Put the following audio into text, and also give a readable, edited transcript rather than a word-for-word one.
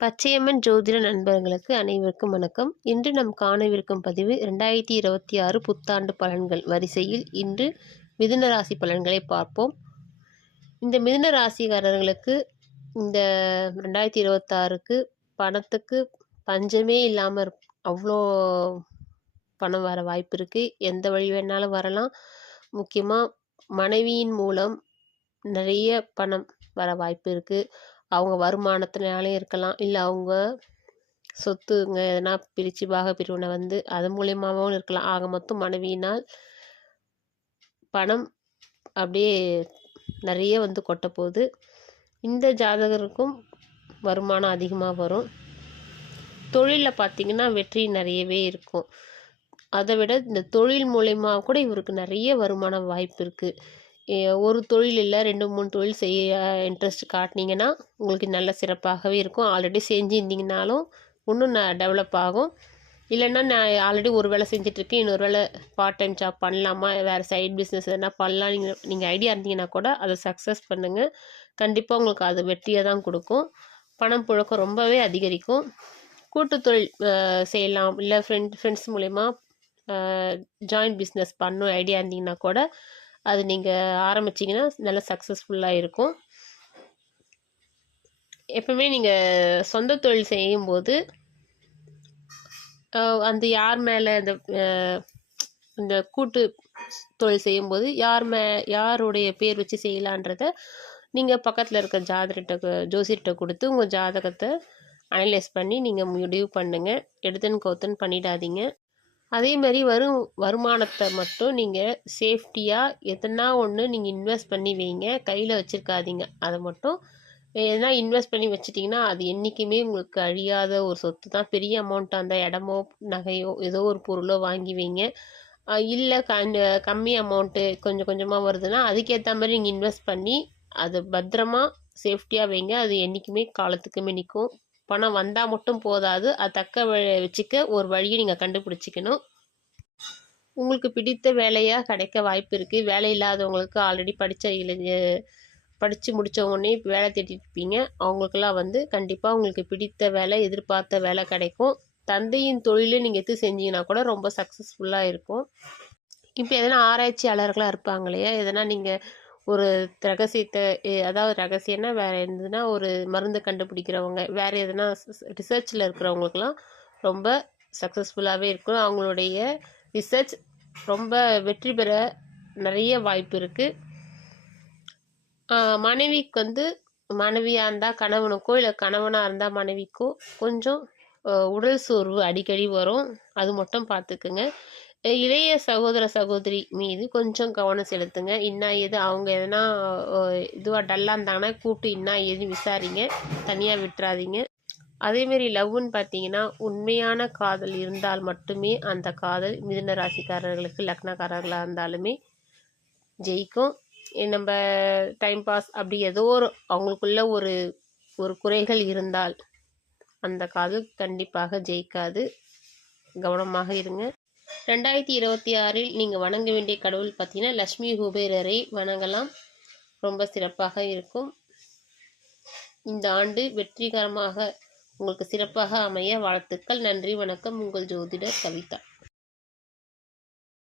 பச்சையம்மன் ஜோதிட நண்பர்களுக்கு அனைவருக்கும் வணக்கம். இன்று நாம் காணவிருக்கும் பதிவு 2026 புத்தாண்டு பலன்கள் வரிசையில் இன்று மிதுன ராசி பலன்களை பார்ப்போம். இந்த மிதுன ராசிக்காரர்களுக்கு இந்த 2026க்கு பணத்துக்கு பஞ்சமே இல்லாமல் அவ்வளோ பணம் வர வாய்ப்பு இருக்குது. எந்த வழி வேணாலும் வரலாம். முக்கியமாக மனைவியின் மூலம் நிறைய பணம் வர வாய்ப்பு இருக்குது. அவங்க வருமானத்தினாலே இருக்கலாம், இல்லை அவங்க சொத்துங்க எதனா பிரித்து பிரிவினை வந்து அது மூலியமாகவும் இருக்கலாம். ஆக மொத்தம் மனைவியினால் பணம் அப்படியே நிறைய வந்து கொட்ட போகுது. இந்த ஜாதகருக்கும் வருமானம் அதிகமாக வரும். தொழிலில் பார்த்திங்கன்னா வெற்றி நிறையவே இருக்கும். அதை விட இந்த தொழில் மூலயமா கூட இவருக்கு நிறைய வருமான வாய்ப்பு இருக்குது. ஒரு தொழில் இல்லை 2-3 தொழில் செய்ய இன்ட்ரெஸ்ட் காட்டினீங்கன்னா உங்களுக்கு நல்ல சிறப்பாகவே இருக்கும். ஆல்ரெடி செஞ்சுருந்தீங்கனாலும் இன்னும் டெவலப் ஆகும். இல்லைன்னா நான் ஆல்ரெடி ஒரு வேலை செஞ்சிட்ருக்கேன், இன்னொரு வேலை பார்ட் டைம் ஜாப் பண்ணலாமா, வேறு சைட் பிஸ்னஸ் எதனா பண்ணலாம் நீங்கள் ஐடியா இருந்தீங்கன்னா கூட அதை சக்ஸஸ் பண்ணுங்கள். கண்டிப்பாக உங்களுக்கு அது வெற்றியை தான் கொடுக்கும். பணம் புழக்கம் ரொம்பவே அதிகரிக்கும். கூட்டு தொழில் செய்யலாம், இல்லை ஃப்ரெண்ட்ஸ் மூலயமா ஜாயிண்ட் பிஸ்னஸ் பண்ணணும் ஐடியா இருந்தீங்கன்னா கூட அது நீங்கள் ஆரம்பிச்சிங்கன்னா நல்லா சக்ஸஸ்ஃபுல்லாக இருக்கும். எப்பவுமே நீங்கள் சொந்த தொழில் செய்யும்போது அந்த யார் மேலே இந்த கூட்டு தொழில் செய்யும்போது யாருடைய பேர் வச்சு செய்யலான்றத நீங்கள் பக்கத்தில் இருக்க ஜோசியர்கிட்ட கொடுத்து உங்கள் ஜாதகத்தை அனலைஸ் பண்ணி நீங்கள் முடிவு பண்ணுங்கள். எடுத்துன்னு கவுத்துன்னு பண்ணிடாதீங்க. அதே மாதிரி வருமானத்தை மட்டும் நீங்கள் சேஃப்டியாக எதனா ஒன்று நீங்கள் இன்வெஸ்ட் பண்ணி வைங்க, கையில் வச்சுருக்காதீங்க. அதை மட்டும் எதனா இன்வெஸ்ட் பண்ணி வச்சிட்டிங்கன்னா அது என்றைக்குமே உங்களுக்கு அழியாத ஒரு சொத்து தான். பெரிய அமௌண்ட்டாக இருந்தால் இடமோ நகையோ ஏதோ ஒரு பொருளோ வாங்கி வைங்க. இல்லை கம்மி அமௌண்ட்டு கொஞ்சம் கொஞ்சமாக வருதுன்னா அதுக்கேற்ற மாதிரி நீங்கள் இன்வெஸ்ட் பண்ணி அது பத்திரமா சேஃப்டியாக வைங்க. அது என்றைக்குமே காலத்துக்குமே நிற்கும். பணம் வந்தால் மட்டும் போதாது, அது தக்க வச்சுக்க ஒரு வழியை நீங்கள் கண்டுபிடிச்சிக்கணும். உங்களுக்கு பிடித்த வேலையாக கிடைக்க வாய்ப்பு இருக்குது. வேலை இல்லாதவங்களுக்கு ஆல்ரெடி படித்து முடித்தவொடனே வேலை தேடிட்டு இருப்பீங்க. அவங்களுக்கெல்லாம் வந்து கண்டிப்பாக உங்களுக்கு பிடித்த வேலை, எதிர்பார்த்த வேலை கிடைக்கும். தந்தையின் தொழிலை நீங்கள் எடுத்து செஞ்சீங்கன்னா கூட ரொம்ப சக்ஸஸ்ஃபுல்லாக இருக்கும். இப்போ எதனா ஆராய்ச்சியாளர்களாக இருப்பாங்க இல்லையா, எதனா நீங்கள் ஒரு ரகசியத்தை, அதாவது ரகசியம்னா வேறு இருந்ததுன்னா ஒரு மருந்து கண்டுபிடிக்கிறவங்க, வேறு எதனா ரிசர்ச்சில் இருக்கிறவங்களுக்கெல்லாம் ரொம்ப சக்ஸஸ்ஃபுல்லாகவே இருக்கும். அவங்களுடைய ரிசர்ச் ரொம்ப வெற்றி பெற நிறைய வாய்ப்பு இருக்குது. மனைவிக்கு வந்து மனைவியாக இருந்தால் கணவனுக்கோ, இல்லை கணவனாக இருந்தால் மனைவிக்கோ கொஞ்சம் உடல் சோர்வு அடிக்கடி வரும். அது மட்டும் பார்த்துக்குங்க. இளைய சகோதரி மீது கொஞ்சம் கவனம் செலுத்துங்க. இன்னா ஏது அவங்க எதனா இதுவாக டல்லாக இருந்தாங்கன்னா கூப்பிட்டு இன்னா ஏதுன்னு விசாரிங்க, தனியாக விட்டுறாதீங்க. அதேமாரி லவ்னு பார்த்தீங்கன்னா உண்மையான காதல் இருந்தால் மட்டுமே அந்த காதல் மிதுன ராசிக்காரர்களுக்கு லக்னக்காரர்களாக இருந்தாலுமே ஜெயிக்கும். நம்ம டைம் பாஸ் அப்படி ஏதோ அவங்களுக்குள்ள ஒரு குறைகள் இருந்தால் அந்த காதல் கண்டிப்பாக ஜெயிக்காது. கவனமாக இருங்க. 2026 நீங்கள் வணங்க வேண்டிய கடவுள் பார்த்தீங்கன்னா லக்ஷ்மி குபேரரை வணங்கலாம். ரொம்ப சிறப்பாக இருக்கும். இந்த ஆண்டு வெற்றிகரமாக உங்களுக்கு சிறப்பாக அமைய வாழ்த்துக்கள். நன்றி, வணக்கம். உங்கள் ஜோதிடர் கவிதா.